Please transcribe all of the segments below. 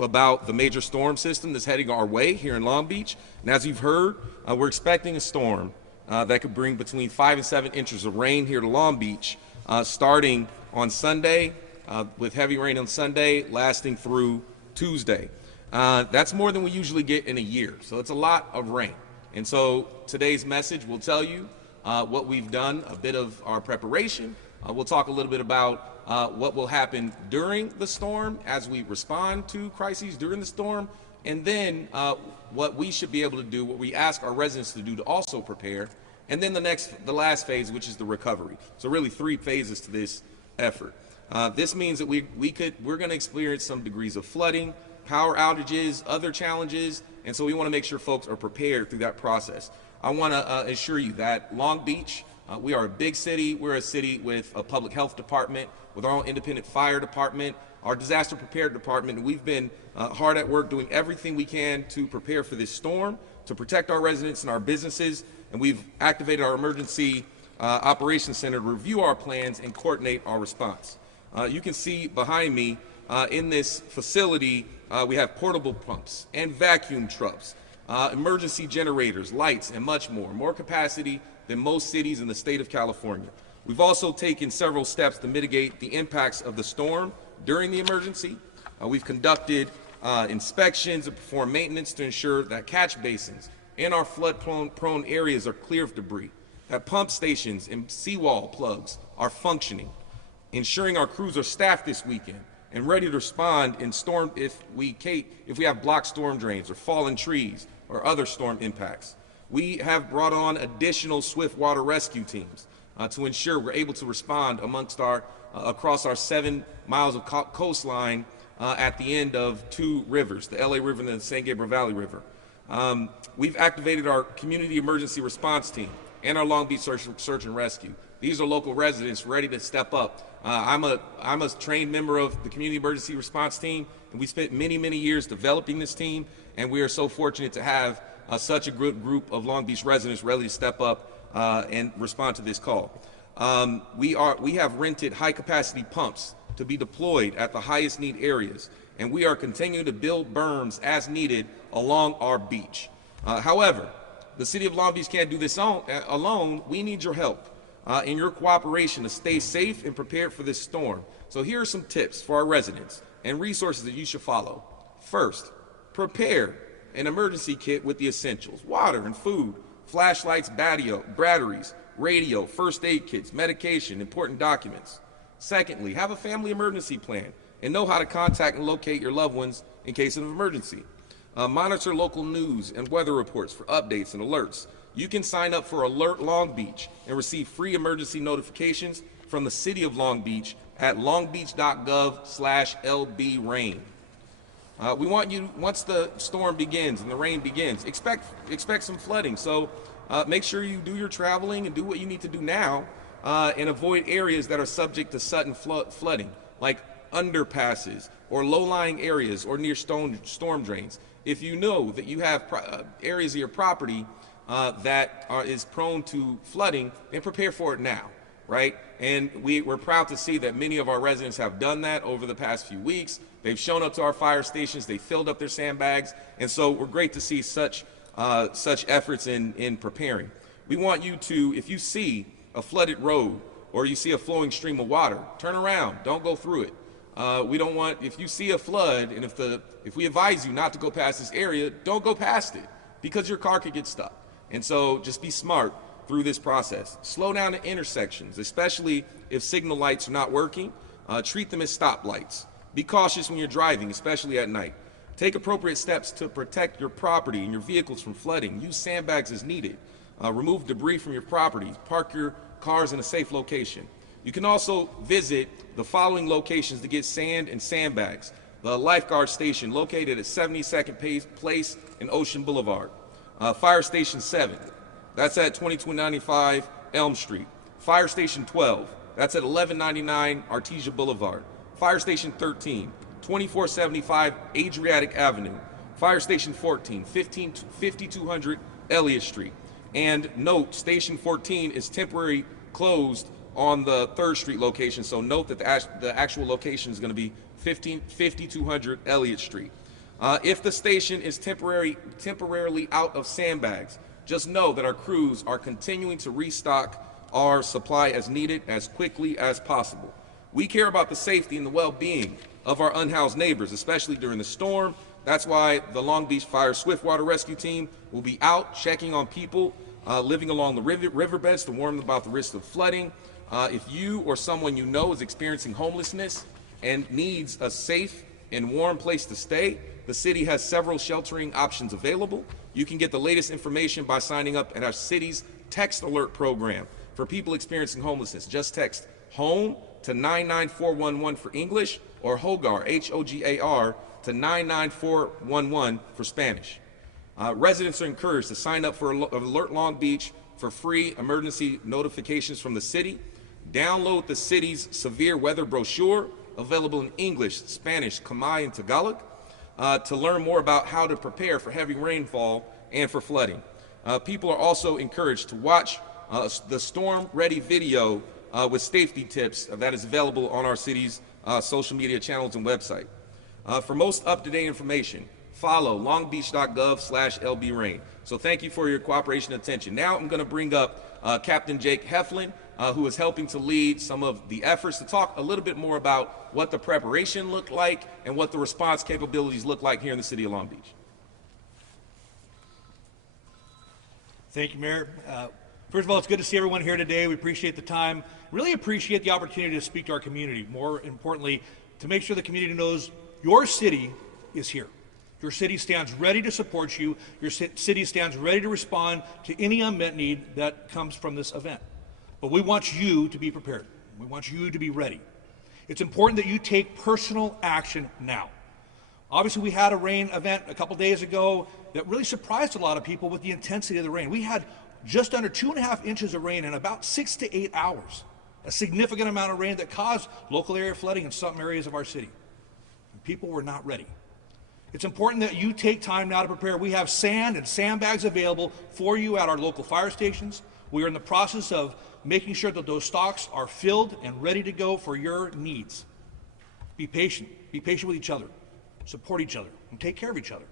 about the major storm system that's heading our way here in Long Beach. And as you've heard, we're expecting a storm that could bring between 5 and 7 inches of rain here to Long Beach, starting on Sunday, with heavy rain on Sunday, lasting through Tuesday. That's more than we usually get in a year, so it's a lot of rain. And so today's message will tell you what we've done, a bit of our preparation. We'll talk a little bit about what will happen during the storm as we respond to crises during the storm, and then what we should be able to do, what we ask our residents to do to also prepare, and then the last phase, which is the recovery. So really 3 phases to this effort. This means that we're going to experience some degrees of flooding, power outages, other challenges, and so we want to make sure folks are prepared through that process. I want to assure you that Long Beach, we are a big city. We're a city with a public health department, with our own independent fire department, our disaster prepared department, and we've been hard at work doing everything we can to prepare for this storm, to protect our residents and our businesses, and we've activated our emergency operations center to review our plans and coordinate our response. You can see behind me in this facility, we have portable pumps and vacuum trucks, emergency generators, lights, and much more. More capacity than most cities in the state of California. We've also taken several steps to mitigate the impacts of the storm during the emergency. We've conducted inspections and performed maintenance to ensure that catch basins in our flood-prone areas are clear of debris, that pump stations and seawall plugs are functioning, ensuring our crews are staffed this weekend and ready to respond in storm if we have blocked storm drains or fallen trees or other storm impacts. We have brought on additional swift water rescue teams to ensure we're able to respond across our 7 miles of coastline at the end of 2 rivers, the LA River and the San Gabriel Valley River. We've activated our community emergency response team and our Long Beach Search and Rescue. These are local residents ready to step up. I'm a trained member of the community emergency response team, and we spent many, many years developing this team, and we are so fortunate to have such a good group of Long Beach residents ready to step up and respond to this call. We have rented high-capacity pumps to be deployed at the highest need areas, and we are continuing to build berms as needed along our beach. However, the City of Long Beach can't do this alone. We need your help and your cooperation to stay safe and prepared for this storm. So here are some tips for our residents and resources that you should follow. First, prepare an emergency kit with the essentials: water and food, flashlights, batteries, radio, first aid kits, medication, important documents. Secondly, have a family emergency plan and know how to contact and locate your loved ones in case of an emergency. Monitor local news and weather reports for updates and alerts. You can sign up for Alert Long Beach and receive free emergency notifications from the City of Long Beach at longbeach.gov/lbrain. We want you, once the storm begins and the rain begins, expect some flooding. So make sure you do your traveling and do what you need to do now and avoid areas that are subject to sudden flooding, like underpasses or low-lying areas or near storm drains. If you know that you have areas of your property that is prone to flooding, then prepare for it now, right? And we're proud to see that many of our residents have done that over the past few weeks. They've shown up to our fire stations, they filled up their sandbags, and so we're great to see such efforts in preparing. We want you to, if you see a flooded road or you see a flowing stream of water, turn around, don't go through it. We don't want, if you see a flood and if we advise you not to go past this area, don't go past it because your car could get stuck. And so just be smart through this process. Slow down at intersections, especially if signal lights are not working. Treat them as stoplights. Be cautious when you're driving, especially at night. Take appropriate steps to protect your property and your vehicles from flooding. Use sandbags as needed. Remove debris from your property. Park your cars in a safe location. You can also visit the following locations to get sand and sandbags. The Lifeguard Station, located at 72nd Place and Ocean Boulevard. Fire Station 7, that's at 2295 Elm Street. Fire Station 12, that's at 1199 Artesia Boulevard. Fire Station 13, 2475 Adriatic Avenue. Fire Station 14, 5200 Elliott Street. And note, Station 14 is temporarily closed on the 3rd Street location, so note that the actual location is going to be 5200 Elliott Street. If the station is temporarily out of sandbags, just know that our crews are continuing to restock our supply as needed as quickly as possible. We care about the safety and the well-being of our unhoused neighbors, especially during the storm. That's why the Long Beach Fire Swiftwater Rescue Team will be out checking on people living along the riverbeds to warn them about the risk of flooding. If you or someone you know is experiencing homelessness and needs a safe and warm place to stay, the city has several sheltering options available. You can get the latest information by signing up at our city's text alert program. For people experiencing homelessness, just text HOME to 99411 for English, or HOGAR, H-O-G-A-R, to 99411 for Spanish. Residents are encouraged to sign up for Alert Long Beach for free emergency notifications from the city. Download the city's severe weather brochure, available in English, Spanish, Khmer, and Tagalog, to learn more about how to prepare for heavy rainfall and for flooding. People are also encouraged to watch the Storm Ready video with safety tips that is available on our city's social media channels and website. For most up-to-date information, follow longbeach.gov/lbrain. So thank you for your cooperation and attention. Now I'm going to bring up Captain Jake Heflin, who is helping to lead some of the efforts to talk a little bit more about what the preparation looked like and what the response capabilities look like here in the city of Long Beach. Thank you, Mayor. First of all, it's good to see everyone here today. We appreciate the time. Really appreciate the opportunity to speak to our community. More importantly, to make sure the community knows your city is here. Your city stands ready to support you. Your city stands ready to respond to any unmet need that comes from this event. But we want you to be prepared. We want you to be ready. It's important that you take personal action now. Obviously, we had a rain event a couple days ago that really surprised a lot of people with the intensity of the rain. We had just under 2.5 inches of rain in about 6 to 8 hours, a significant amount of rain that caused local area flooding in some areas of our city. And people were not ready. It's important that you take time now to prepare. We have sand and sandbags available for you at our local fire stations. We are in the process of making sure that those stocks are filled and ready to go for your needs. Be patient. Be patient with each other. Support each other and take care of each other.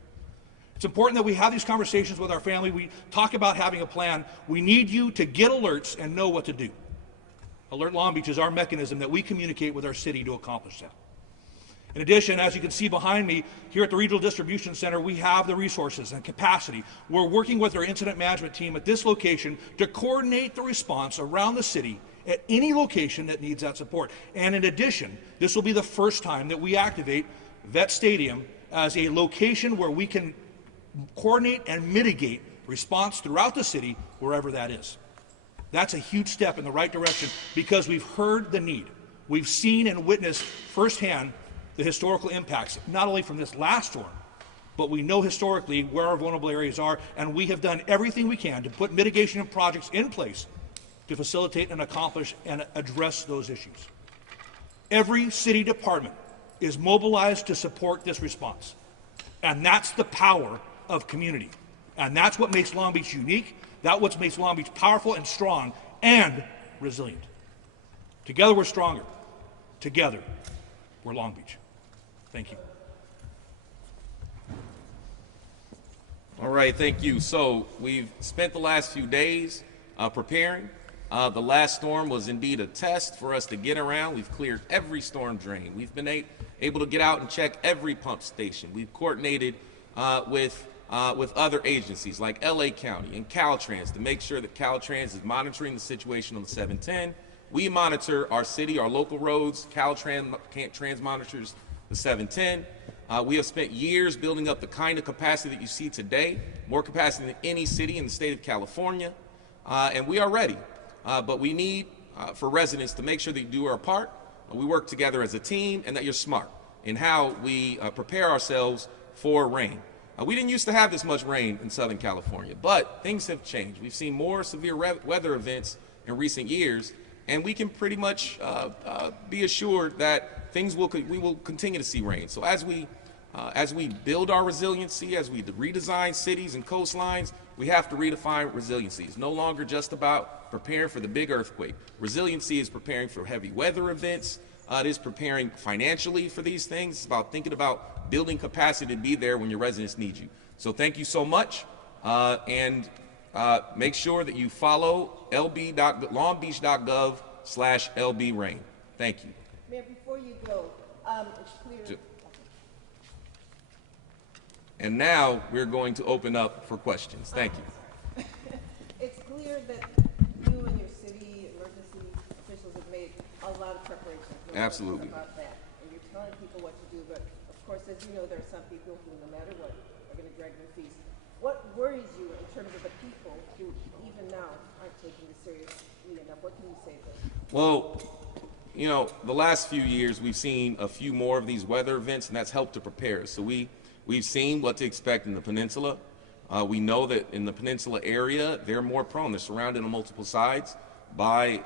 It's important that we have these conversations with our family. We talk about having a plan. We need you to get alerts and know what to do. Alert Long Beach is our mechanism that we communicate with our city to accomplish that. In addition, as you can see behind me, here at the Regional Distribution Center, we have the resources and capacity. We're working with our incident management team at this location to coordinate the response around the city at any location that needs that support. And in addition, this will be the first time that we activate Vet Stadium as a location where we can coordinate and mitigate response throughout the city, wherever that is. That's a huge step in the right direction because we've heard the need. We've seen and witnessed firsthand the historical impacts, not only from this last storm, but we know historically where our vulnerable areas are, and we have done everything we can to put mitigation projects in place to facilitate and accomplish and address those issues. Every city department is mobilized to support this response, and that's the power of community. And that's what makes Long Beach unique. That's what makes Long Beach powerful and strong and resilient. Together we're stronger. Together we're Long Beach. Thank you. All right, thank you. So we've spent the last few days preparing. The last storm was indeed a test for us to get around. We've cleared every storm drain. We've been able to get out and check every pump station. We've coordinated with other agencies like LA County and Caltrans to make sure that Caltrans is monitoring the situation on the 710. We monitor our city, our local roads. Caltrans monitors the 710. We have spent years building up the kind of capacity that you see today, more capacity than any city in the state of California, and we are ready. But we need for residents to make sure that you do our part. We work together as a team, and that you're smart in how we prepare ourselves for rain. We didn't used to have this much rain in Southern California, but things have changed. We've seen more severe weather events in recent years, and we can pretty much be assured that we will continue to see rain. So as we build our resiliency, as we redesign cities and coastlines, we have to redefine resiliency. It's no longer just about preparing for the big earthquake. Resiliency is preparing for heavy weather events, It is preparing financially for these things. It's about thinking about building capacity to be there when your residents need you. So thank you so much, and make sure that you follow longbeach.gov/lbrain. Thank you. Mayor, before you go, it's clear. And now we're going to open up for questions. Thank you. It's clear that you and your city emergency officials have made a lot of preparations. No Absolutely. question about that. And you're telling people what to do, but of course, as you know, there are some people who, no matter what, are going to drag their feet. What worries you in terms of the people who, even now, aren't taking this seriously enough? What can you say to them? Well, you know, the last few years we've seen a few more of these weather events, and that's helped to prepare us. So we've seen what to expect in the peninsula. We know that in the peninsula area, they're more prone. They're surrounded on multiple sides by,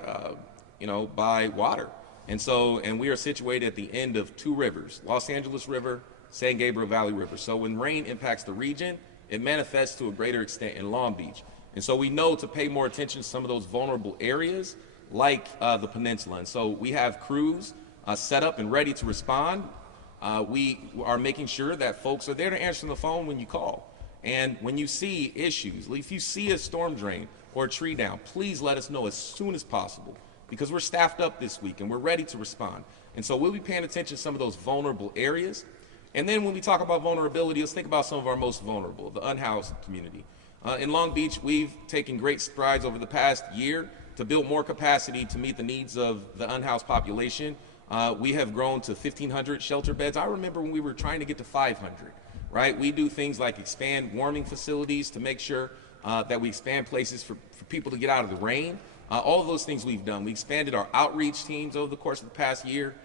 by water. And we are situated at the end of two rivers, Los Angeles River, San Gabriel Valley River. So when rain impacts the region, it manifests to a greater extent in Long Beach. And so we know to pay more attention to some of those vulnerable areas like the peninsula. And so we have crews set up and ready to respond. We are making sure that folks are there to answer the phone when you call. And when you see issues, if you see a storm drain or a tree down, please let us know as soon as possible, because we're staffed up this week and we're ready to respond. And so we'll be paying attention to some of those vulnerable areas. And then when we talk about vulnerability, let's think about some of our most vulnerable, the unhoused community. In Long Beach, we've taken great strides over the past year to build more capacity to meet the needs of the unhoused population. We have grown to 1,500 shelter beds. I remember when we were trying to get to 500, right? We do things like expand warming facilities to make sure that we expand places for people to get out of the rain. All of those things we've done. We expanded our outreach teams over the course of the past year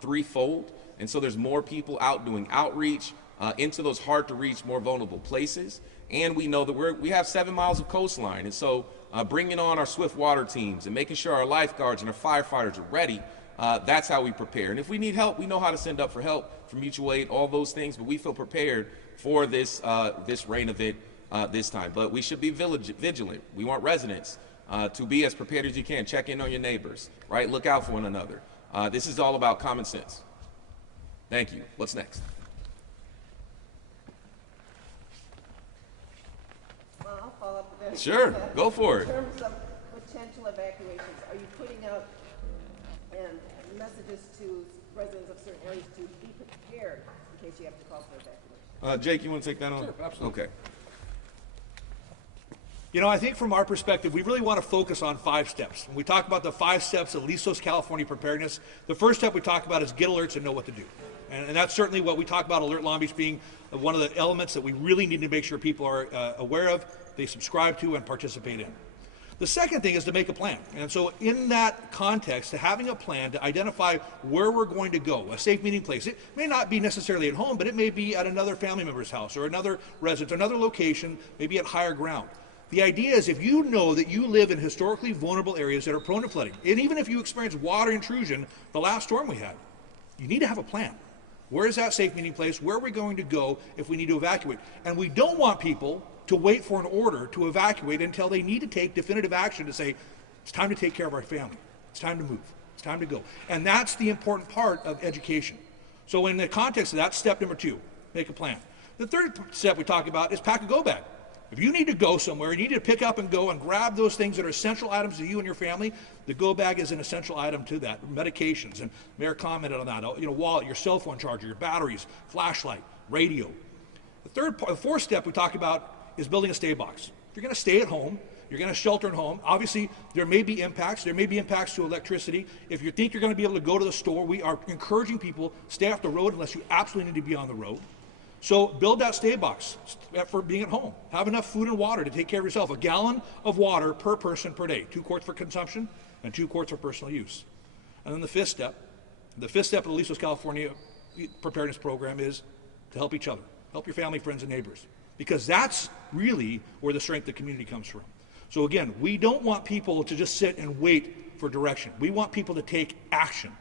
threefold. And so there's more people out doing outreach into those hard to reach, more vulnerable places. And we know that we have 7 miles of coastline. And so bringing on our swift water teams and making sure our lifeguards and our firefighters are ready, that's how we prepare. And if we need help, we know how to send up for help, for mutual aid, all those things. But we feel prepared for this rain event this time. But we should be vigilant. We want residents to be as prepared as you can. Check in on your neighbors, right? Look out for one another. This is all about common sense. Thank you. What's next? Well, I'll follow up with that. Sure, go for it. In terms of potential evacuations, are you putting out messages to residents of certain areas to be prepared in case you have to call for evacuation? Jake, you want to take that on? Sure, absolutely. Okay. You know, I think from our perspective, we really want to focus on 5 steps. When we talk about the 5 steps of Listos California preparedness, the first step we talk about is get alerts and know what to do. And that's certainly what we talk about, Alert Long Beach being one of the elements that we really need to make sure people are aware of, they subscribe to, and participate in. The second thing is to make a plan. And so in that context, to having a plan to identify where we're going to go, a safe meeting place. It may not be necessarily at home, but it may be at another family member's house or another residence, another location, maybe at higher ground. The idea is if you know that you live in historically vulnerable areas that are prone to flooding, and even if you experience water intrusion, the last storm we had, you need to have a plan. Where is that safe meeting place? Where are we going to go if we need to evacuate? And we don't want people to wait for an order to evacuate until they need to take definitive action to say, it's time to take care of our family. It's time to move. It's time to go. And that's the important part of education. So in the context of that, step number 2, make a plan. The third step we talk about is pack a go bag. If you need to go somewhere, you need to pick up and go and grab those things that are essential items to you and your family, the go bag is an essential item to that. Medications, and Mayor commented on that, wallet, your cell phone charger, your batteries, flashlight, radio. The fourth step we talk about is building a stay box. If you're going to stay at home, you're going to shelter at home, obviously there may be impacts. There may be impacts to electricity. If you think you're going to be able to go to the store, we are encouraging people, stay off the road unless you absolutely need to be on the road. So build that stay box for being at home. Have enough food and water to take care of yourself. 1 gallon of water per person per day. 2 quarts for consumption and 2 quarts for personal use. And then the fifth step of the Listos California preparedness program is to help each other. Help your family, friends, and neighbors. Because that's really where the strength of the community comes from. So again, we don't want people to just sit and wait for direction. We want people to take action.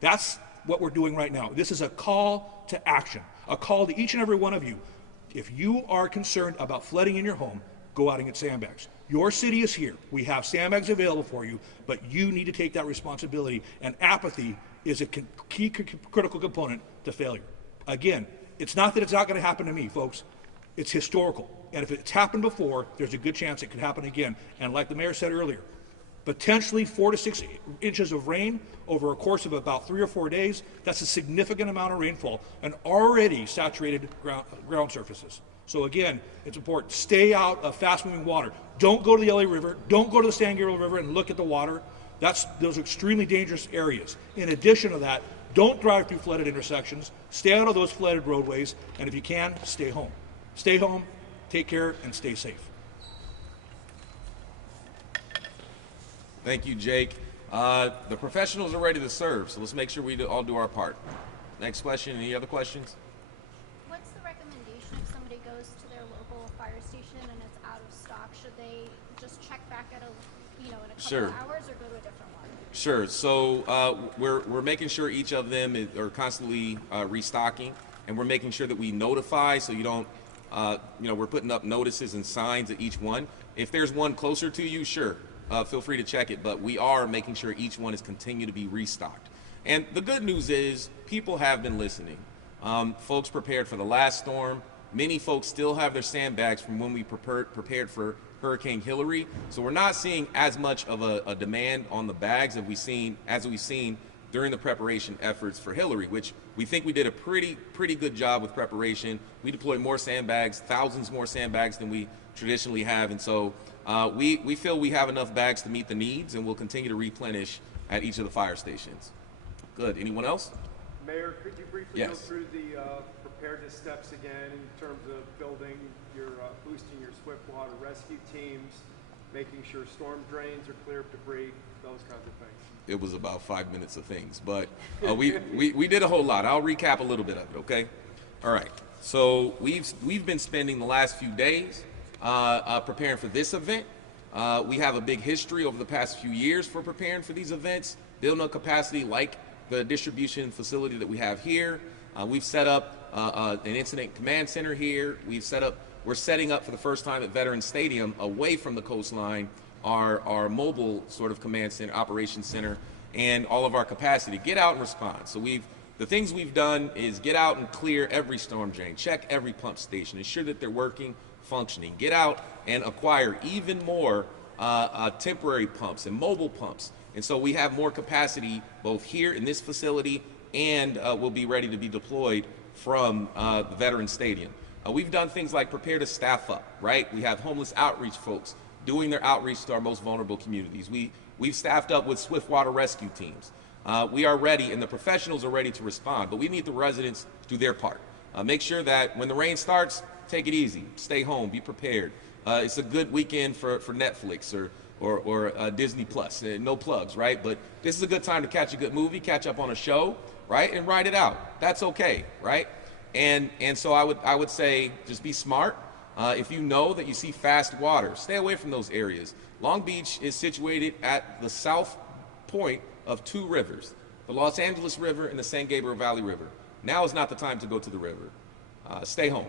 That's what we're doing right now. This is a call to action, a call to each and every one of you. If you are concerned about flooding in your home, go out and get sandbags. Your city is here. We have sandbags available for you, but you need to take that responsibility, and apathy is a key critical component to failure. Again, it's not that it's not going to happen to me, folks. It's historical. And if it's happened before, there's a good chance it could happen again. And like the mayor said earlier, potentially 4 to 6 inches of rain over a course of about 3 or 4 days, that's a significant amount of rainfall and already saturated ground surfaces. So again, it's important. Stay out of fast-moving water. Don't go to the LA River. Don't go to the San Gabriel River and look at the water. Those are extremely dangerous areas. In addition to that, don't drive through flooded intersections. Stay out of those flooded roadways. And if you can, stay home. Stay home, take care, and stay safe. Thank you, Jake. The professionals are ready to serve, so let's make sure we all do our part. Next question. Any other questions? What's the recommendation if somebody goes to their local fire station and it's out of stock? Should they just check back at in a couple Sure. of hours or go to a different one? Sure. So we're making sure each of them are constantly restocking, and we're making sure that we notify so you don't, we're putting up notices and signs at each one. If there's one closer to you, sure, feel free to check it, but we are making sure each one is continue to be restocked. And the good news is people have been listening. Folks prepared for the last storm. Many folks still have their sandbags from when we prepared for Hurricane Hillary. So we're not seeing as much of a demand on the bags as we've seen during the preparation efforts for Hillary, which we think we did a pretty good job with preparation. We deployed more sandbags, thousands more sandbags than we traditionally have. And so we feel we have enough bags to meet the needs, and we'll continue to replenish at each of the fire stations. Good. Anyone else? Mayor, could you briefly Yes. go through the preparedness steps again in terms of building your, boosting your swift water rescue teams, making sure storm drains are clear of debris, those kinds of things? It was about 5 minutes of things, but we did a whole lot. I'll recap a little bit of it, okay? All right. So we've been spending the last few days preparing for this event. We have a big history over the past few years for preparing for these events, building up capacity like the distribution facility that we have here. We've set up an incident command center here. We're setting up for the first time at Veterans Stadium, away from the coastline, our mobile sort of command center, operations center, and all of our capacity. Get out and respond. So the things we've done is get out and clear every storm drain, check every pump station, ensure that they're working, functioning. Get out and acquire even more temporary pumps and mobile pumps. And so we have more capacity both here in this facility and will be ready to be deployed from the Veterans Stadium. We've done things like prepare to staff up, right? We have homeless outreach folks doing their outreach to our most vulnerable communities. We've staffed up with swift water rescue teams. We are ready, and the professionals are ready to respond, but we need the residents to do their part. Make sure that when the rain starts, take it easy, stay home, be prepared. It's a good weekend for Netflix or Disney Plus. No plugs, right? But this is a good time to catch a good movie, catch up on a show, right? And ride it out. That's okay, right? And so I would say just be smart. If you know that you see fast water, stay away from those areas. Long Beach is situated at the south point of two rivers, the Los Angeles River and the San Gabriel Valley River. Now is not the time to go to the river. Stay home.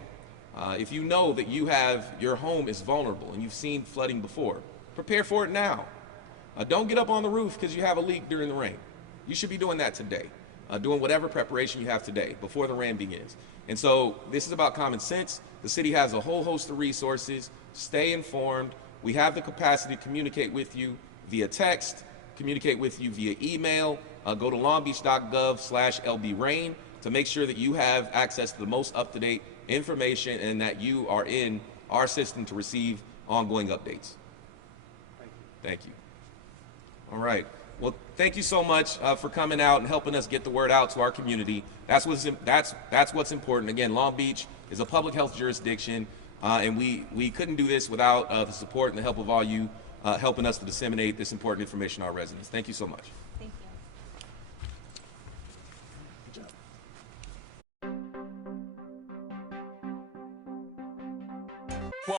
If you know that your home is vulnerable and you've seen flooding before, prepare for it now. Don't get up on the roof because you have a leak during the rain. You should be doing that today, doing whatever preparation you have today before the rain begins. And so this is about common sense. The city has a whole host of resources. Stay informed. We have the capacity to communicate with you via text, communicate with you via email. Go to longbeach.gov/lbrain to make sure that you have access to the most up-to-date information and that you are in our system to receive ongoing updates. Thank you. All right. Well, thank you so much for coming out and helping us get the word out to our community. That's what's important. Again, Long Beach is a public health jurisdiction, and we couldn't do this without the support and the help of all you helping us to disseminate this important information to our residents. Thank you so much. Thank you.